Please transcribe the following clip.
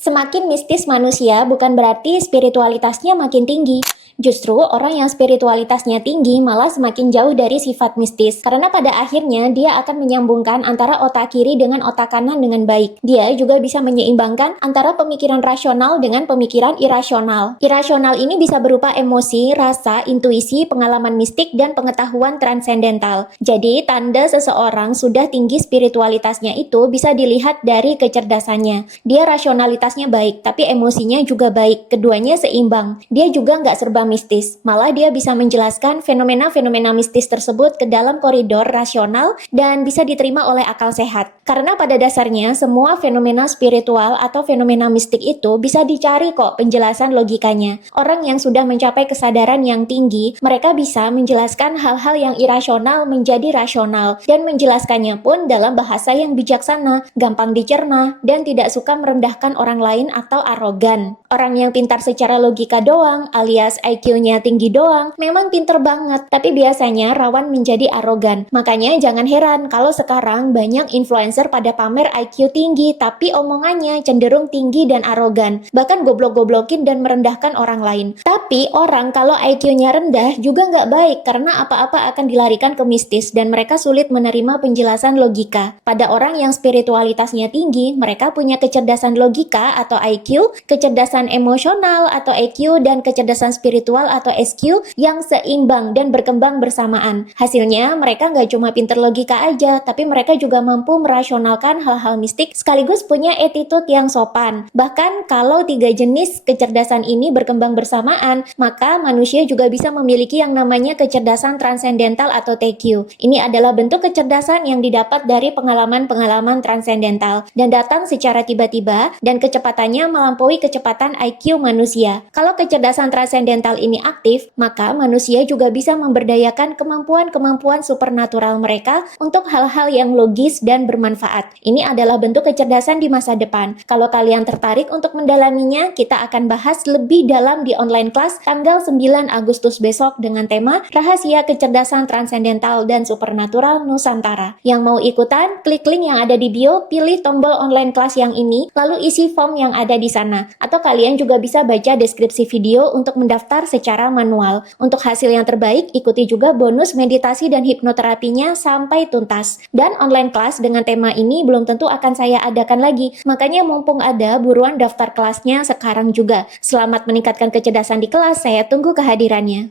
Semakin mistis manusia bukan berarti spiritualitasnya makin tinggi. Justru orang yang spiritualitasnya tinggi malah semakin jauh dari sifat mistis. Karena pada akhirnya dia akan menyambungkan antara otak kiri dengan otak kanan dengan baik. Dia juga bisa menyeimbangkan antara pemikiran rasional dengan pemikiran irasional. Irasional ini bisa berupa emosi, rasa, intuisi, pengalaman mistik, dan pengetahuan transendental. Jadi, tanda seseorang sudah tinggi spiritualitasnya itu bisa dilihat dari kecerdasannya. Dia rasionalitasnya baik, tapi emosinya juga baik. Keduanya seimbang. Dia juga nggak serba mistis. Malah dia bisa menjelaskan fenomena-fenomena mistis tersebut ke dalam koridor rasional dan bisa diterima oleh akal sehat. Karena pada dasarnya semua fenomena spiritual atau fenomena mistik itu bisa dicari kok penjelasan logikanya. Orang yang sudah mencapai kesadaran yang tinggi, mereka bisa menjelaskan hal-hal yang irasional menjadi rasional dan menjelaskannya pun dalam bahasa yang bijaksana, gampang dicerna, dan tidak suka merendahkan orang lain atau arogan. Orang yang pintar secara logika doang, alias IQ-nya tinggi doang, memang pinter banget, tapi biasanya rawan menjadi arogan. Makanya jangan heran kalau sekarang banyak influencer pada pamer IQ tinggi, tapi omongannya cenderung tinggi dan arogan, bahkan goblok-goblokin dan merendahkan orang lain. Tapi orang kalau IQ-nya rendah juga nggak baik, karena apa-apa akan dilarikan ke mistis, dan mereka sulit menerima penjelasan logika. Pada orang yang spiritualitasnya tinggi, mereka punya kecerdasan logika atau IQ, kecerdasan emosional atau EQ, dan kecerdasan spiritual atau SQ yang seimbang dan berkembang bersamaan. Hasilnya, mereka nggak cuma pinter logika aja, tapi mereka juga mampu merasionalkan hal-hal mistik sekaligus punya attitude yang sopan. Bahkan kalau tiga jenis kecerdasan ini berkembang bersamaan, maka manusia juga bisa memiliki yang namanya kecerdasan transendental atau TQ. Ini adalah bentuk kecerdasan yang didapat dari pengalaman-pengalaman transendental dan datang secara tiba-tiba dan kecepatannya melampaui kecepatan IQ manusia. Kalau kecerdasan transendental ini aktif, maka manusia juga bisa memberdayakan kemampuan-kemampuan supernatural mereka untuk hal-hal yang logis dan bermanfaat. Ini adalah bentuk kecerdasan di masa depan. Kalau kalian tertarik untuk mendalaminya, kita akan bahas lebih dalam di online class tanggal 9 Agustus besok dengan tema Rahasia Kecerdasan Transendental dan Supernatural Nusantara. Yang mau ikutan, klik link yang ada di bio, pilih tombol online class yang ini, lalu isi form yang ada di sana. Atau kalian juga bisa baca deskripsi video untuk mendaftar secara manual. Untuk hasil yang terbaik, ikuti juga bonus meditasi dan hipnoterapinya sampai tuntas. Dan online class dengan tema ini belum tentu akan saya adakan lagi. Makanya mumpung ada, buruan daftar kelasnya sekarang juga. Selamat meningkatkan kecerdasan di kelas, saya tunggu kehadirannya.